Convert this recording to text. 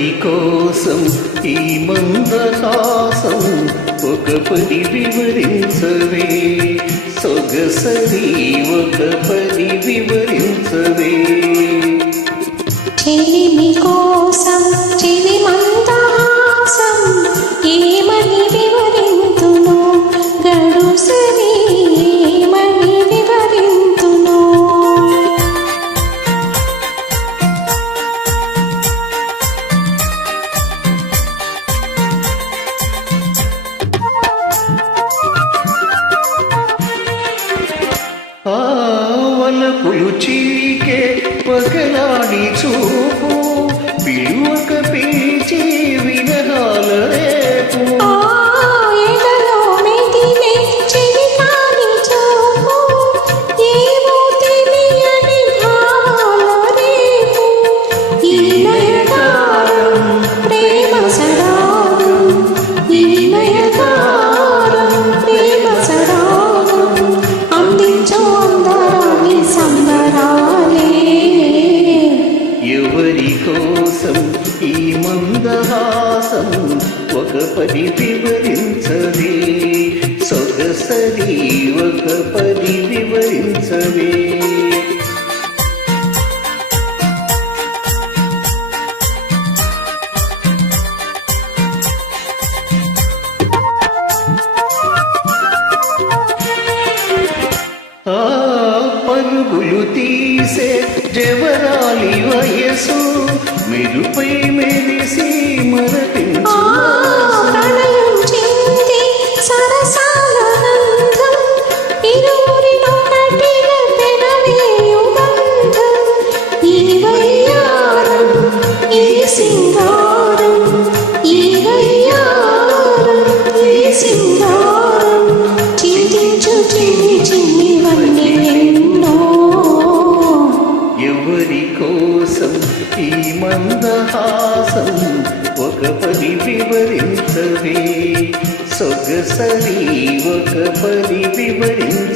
ఎవరి కోసం ఈ మందహాసం ఒక పది వివరించవే సొగసరి ఒక పది వివరించవే చెలిమి కోసం చెలి మందహాసం ఏమని వివరింతును గడుసరి ఏమని వివరింతును వలపులు చీకే పగలాడి చూపు పిలువక పిలిచి వినగాల రేపు ఎవరి కోసం ఈ మందహాసం ఒక పది వివరించవే సొగసరి ఒక పది వివరించవే పరుగులు తీసే జవరాలి వయసు మెరుపై మెరిసి మరపించు ఎవరి కోసం ఈ మందహాసం ఒక పది వివరించవే సొగసరి ఒక పది వివరించవే